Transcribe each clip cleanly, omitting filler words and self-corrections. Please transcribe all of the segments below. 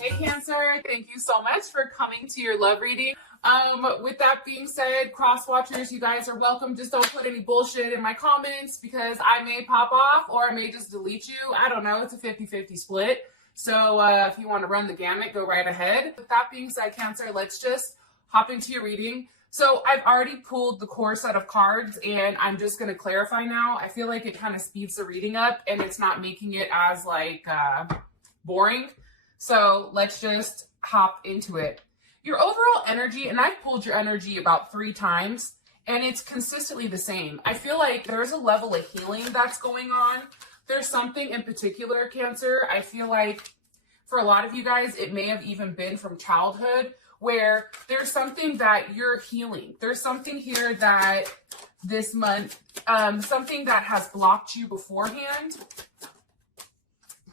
Hey Cancer, thank you so much for coming to your love reading. With that being said, cross watchers, you guys are welcome. Just don't put any bullshit in my comments because I may pop off or I may just delete you. I don't know. It's a 50-50 split. So if you want to run the gamut, go right ahead. With that being said, Cancer, let's just hop into your reading. So I've already pulled the core set of cards and I'm just going to clarify now. I feel like it kind of speeds the reading up and it's not making it as boring. So let's just hop into it. Your overall energy, and I've pulled your energy about 3 times, and it's consistently the same. I feel like there's a level of healing that's going on. There's something in particular, Cancer. I feel like for a lot of you guys, it may have even been from childhood, where there's something that you're healing. There's something here that this month, something that has blocked you beforehand.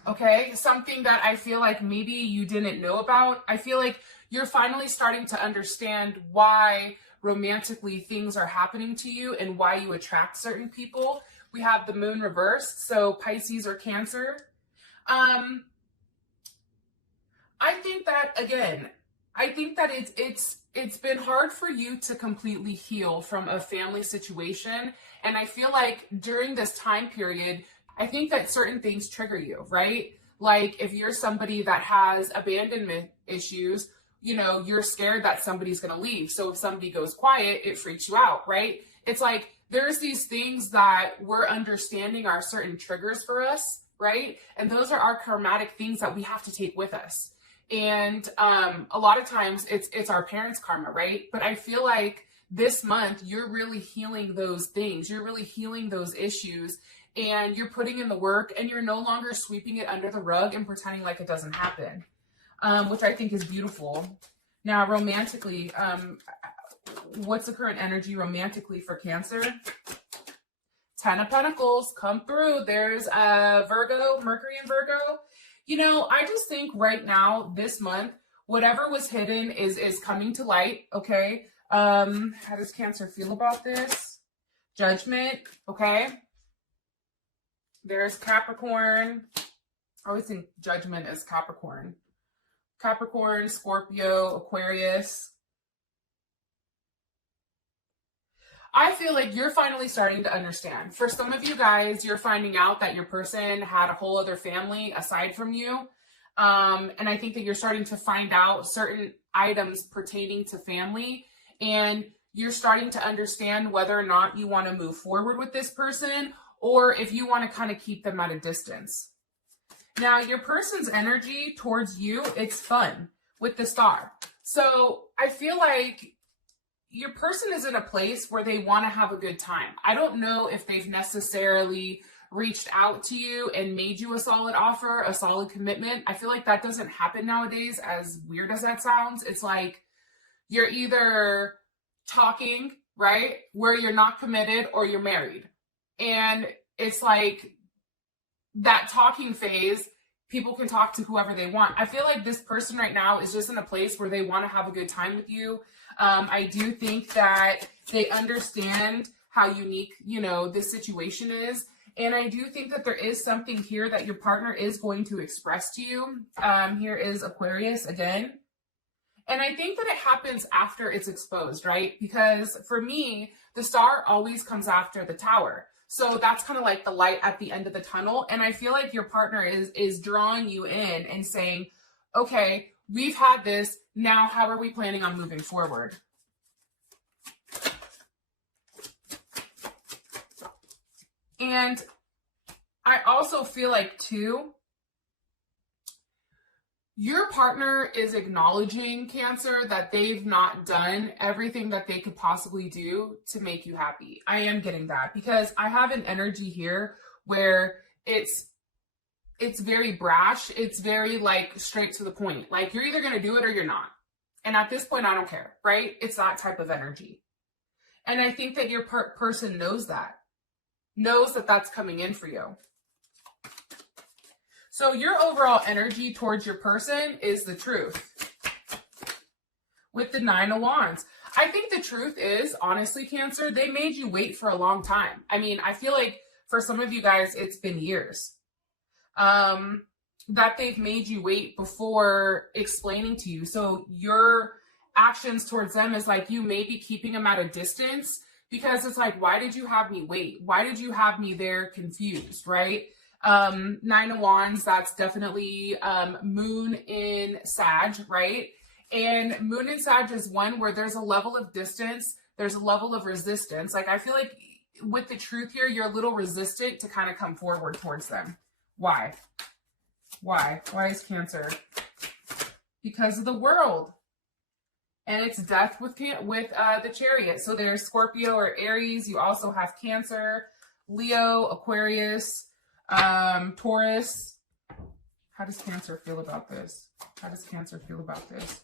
Okay, something that I feel like maybe you didn't know about. I feel like you're finally starting to understand why romantically things are happening to you and why you attract certain people. We have the moon reversed, so Pisces or Cancer. I think that, again, it's been hard for you to completely heal from a family situation. And I feel like during this time period, I think that certain things trigger you, right? Like if you're somebody that has abandonment issues, you know, you're scared that somebody's going to leave. So if somebody goes quiet, it freaks you out, right? It's like there's these things that we're understanding are certain triggers for us, right? And those are our karmatic things that we have to take with us. And a lot of times it's our parents' karma, right? But I feel like this month you're really healing those things. You're really healing those issues. And you're putting in the work and you're no longer sweeping it under the rug and pretending like it doesn't happen, which I think is beautiful. Now, romantically, what's the current energy romantically for Cancer? 10 of Pentacles, come through. There's Virgo, Mercury in Virgo. You know, I just think right now, this month, whatever was hidden is coming to light, okay? How does Cancer feel about this? Judgment, okay? There's Capricorn. I always think Judgment is Capricorn. Capricorn, Scorpio, Aquarius. I feel like you're finally starting to understand. For some of you guys, you're finding out that your person had a whole other family aside from you. And I think that you're starting to find out certain items pertaining to family. And you're starting to understand whether or not you want to move forward with this person, or if you want to kind of keep them at a distance. Now, your person's energy towards you, it's fun with the star. So I feel like your person is in a place where they want to have a good time. I don't know if they've necessarily reached out to you and made you a solid offer, a solid commitment. I feel like that doesn't happen nowadays, as weird as that sounds. It's like you're either talking, right, where you're not committed, or you're married. And it's like that talking phase, people can talk to whoever they want. I feel like this person right now is just in a place where they want to have a good time with you. I do think that they understand how unique, you know, this situation is. And I do think that there is something here that your partner is going to express to you. Here is Aquarius again. And I think that it happens after it's exposed, right? Because for me, the star always comes after the tower. So that's kind of like the light at the end of the tunnel. And I feel like your partner is drawing you in and saying, okay, we've had this. Now, how are we planning on moving forward? And I also feel like, too, your partner is acknowledging, Cancer, that they've not done everything that they could possibly do to make you happy. I am getting that because I have an energy here where it's very brash. It's very like straight to the point. Like you're either going to do it or you're not. And at this point, I don't care, right? It's that type of energy. And I think that your person knows that that's coming in for you. So your overall energy towards your person is the truth. With the 9 of Wands. I think the truth is, honestly, Cancer, they made you wait for a long time. I mean, I feel like for some of you guys, it's been years. that they've made you wait before explaining to you. So your actions towards them is like you may be keeping them at a distance because it's like, why did you have me wait? Why did you have me there confused, right? Nine of Wands, that's definitely moon in Sag, right? And moon in Sag is one where there's a level of distance, there's a level of resistance. Like I feel like with the truth here, you're a little resistant to kind of come forward towards them. Why? Why? Why is Cancer? Because of the World. And it's death with the Chariot. So there's Scorpio or Aries. You also have Cancer, Leo, Aquarius, Taurus. How does Cancer feel about this? How does Cancer feel about this?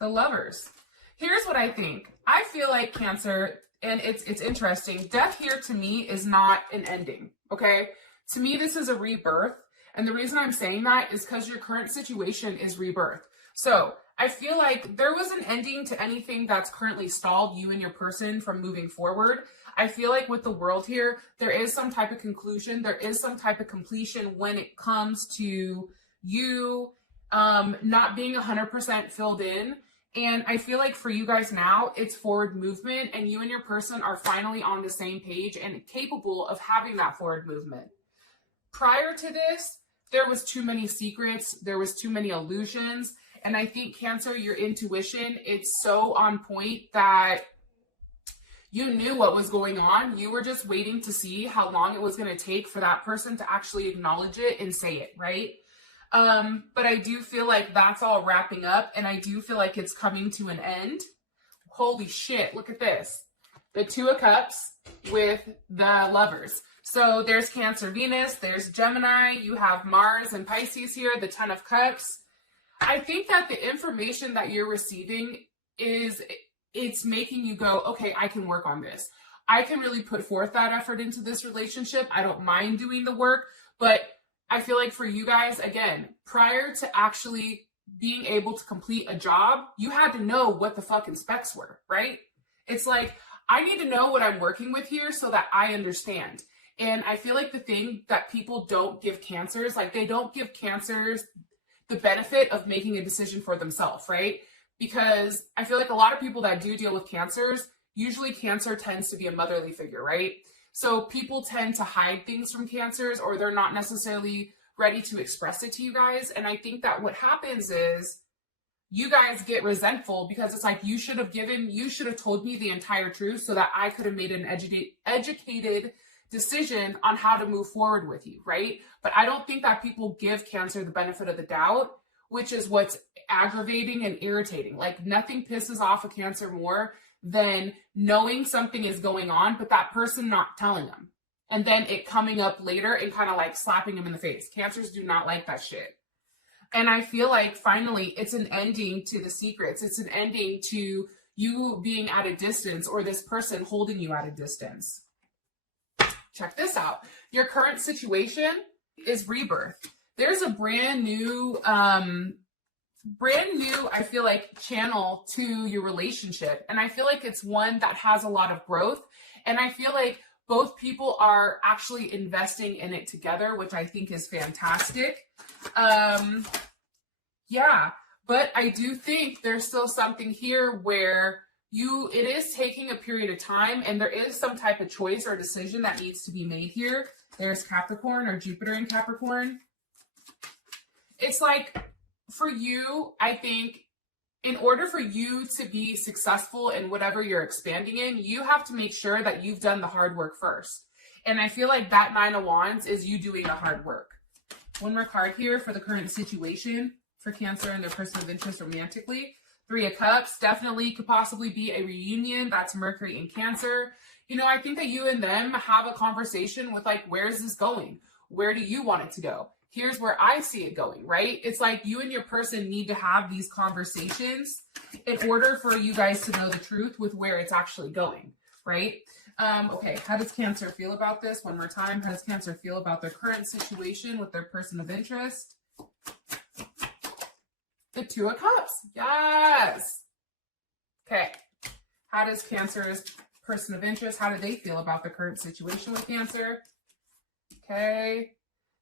The Lovers. Here's what I think. I feel like Cancer, and it's interesting. Death here to me is not an ending, okay? To me, this is a rebirth. And the reason I'm saying that is because your current situation is rebirth. So I feel like there was an ending to anything that's currently stalled you and your person from moving forward. I feel like with the World here, there is some type of conclusion. There is some type of completion when it comes to you not being 100% filled in. And I feel like for you guys now, it's forward movement and you and your person are finally on the same page and capable of having that forward movement. Prior to this, there was too many secrets. There was too many illusions. And I think Cancer, your intuition, it's so on point that you knew what was going on. You were just waiting to see how long it was going to take for that person to actually acknowledge it and say it, right? But I do feel like that's all wrapping up and I do feel like it's coming to an end. Holy shit, look at this. The Two of Cups with the Lovers. So there's Cancer, Venus, there's Gemini, you have Mars and Pisces here, the Ten of Cups. I think that the information that you're receiving it's making you go, okay, I can work on this. I can really put forth that effort into this relationship. I don't mind doing the work, but I feel like for you guys, again, prior to actually being able to complete a job, you had to know what the fucking specs were, right? It's like, I need to know what I'm working with here so that I understand. And I feel like the thing that people don't give Cancers, like they don't give Cancers the benefit of making a decision for themselves, right? Because I feel like a lot of people that do deal with Cancers, usually Cancer tends to be a motherly figure, right? So people tend to hide things from Cancers or they're not necessarily ready to express it to you guys. And I think that what happens is you guys get resentful because it's like, you should have told me the entire truth so that I could have made an educated decision on how to move forward with you, right? But I don't think that people give Cancer the benefit of the doubt, which is what's aggravating and irritating. Like nothing pisses off a Cancer more than knowing something is going on, but that person not telling them. And then it coming up later and kind of like slapping them in the face. Cancers do not like that shit. And I feel like finally it's an ending to the secrets. It's an ending to you being at a distance or this person holding you at a distance. Check this out. Your current situation is rebirth. There's a brand new, I feel like, channel to your relationship. And I feel like it's one that has a lot of growth. And I feel like both people are actually investing in it together, which I think is fantastic. Yeah, but I do think there's still something here where it is taking a period of time and there is some type of choice or decision that needs to be made here. There's Capricorn or Jupiter in Capricorn. It's like for you, I think in order for you to be successful in whatever you're expanding in, you have to make sure that you've done the hard work first. And I feel like that Nine of Wands is you doing the hard work. One more card here for the current situation for Cancer and their person of interest romantically. Three of Cups definitely could possibly be a reunion. That's Mercury in Cancer. You know, I think that you and them have a conversation with like, where is this going? Where do you want it to go? Here's where I see it going, right? It's like you and your person need to have these conversations in order for you guys to know the truth with where it's actually going, right? Okay, how does Cancer feel about this? One more time. How does Cancer feel about their current situation with their person of interest? The Two of Cups. Yes. Okay. How does Cancer's person of interest, how do they feel about the current situation with Cancer? Okay.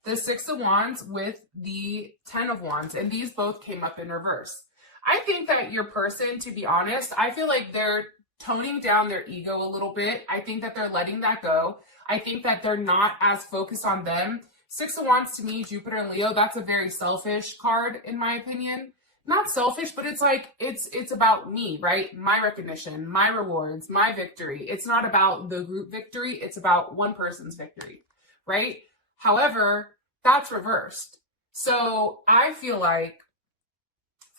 the Six of Wands with the Ten of Wands, and these both came up in reverse. I think that your person, to be honest, I feel like they're toning down their ego a little bit. I think that they're letting that go. I think that they're not as focused on them. Six of Wands to me, Jupiter and Leo, that's a very selfish card in my opinion. Not selfish, but it's like, it's about me, right? My recognition, my rewards, my victory. It's not about the group victory. It's about one person's victory, right? However, that's reversed. So I feel like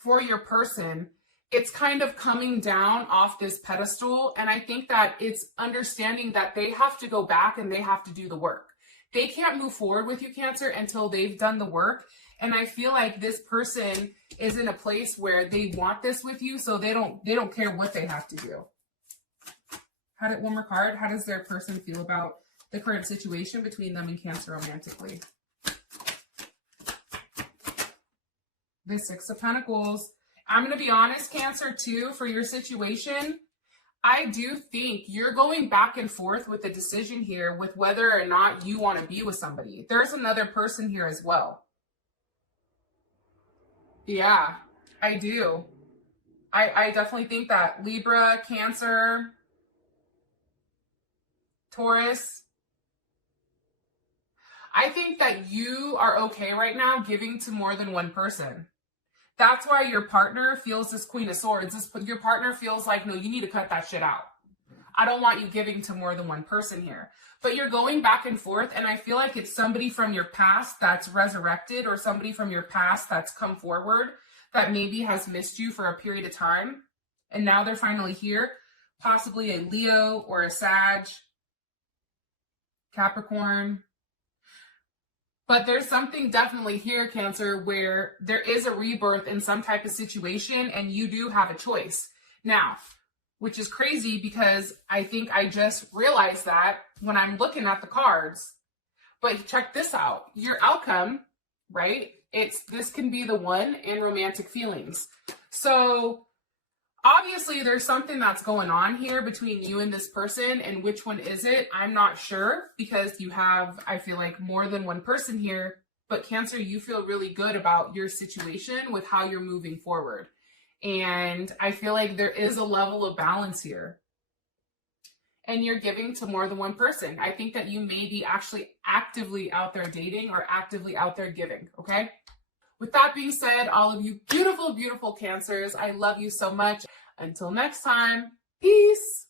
for your person, it's kind of coming down off this pedestal. And I think that it's understanding that they have to go back and they have to do the work. They can't move forward with you, Cancer, until they've done the work. And I feel like this person is in a place where they want this with you, so they don't care what they have to do. One more card. How does their person feel about the current situation between them and Cancer romantically? The Six of Pentacles. I'm going to be honest, Cancer, too, for your situation. I do think you're going back and forth with the decision here with whether or not you want to be with somebody. There's another person here as well. Yeah, I do. I definitely think that Libra, Cancer, Taurus. I think that you are okay right now giving to more than one person. That's why your partner feels this Queen of Swords. Your partner feels like, no, you need to cut that shit out. I don't want you giving to more than one person here. But you're going back and forth, and I feel like it's somebody from your past that's resurrected or somebody from your past that's come forward that maybe has missed you for a period of time. And now they're finally here. Possibly a Leo or a Sag, Capricorn. But there's something definitely here, Cancer, where there is a rebirth in some type of situation and you do have a choice. Now, which is crazy because I think I just realized that when I'm looking at the cards. But check this out. Your outcome, right? This can be the one in romantic feelings. So obviously there's something that's going on here between you and this person, and which one is it? I'm not sure because you have, I feel like, more than one person here. But Cancer, you feel really good about your situation with how you're moving forward. And I feel like there is a level of balance here. And you're giving to more than one person. I think that you may be actually actively out there dating or actively out there giving, okay? With that being said, all of you beautiful, beautiful Cancers, I love you so much. Until next time, peace.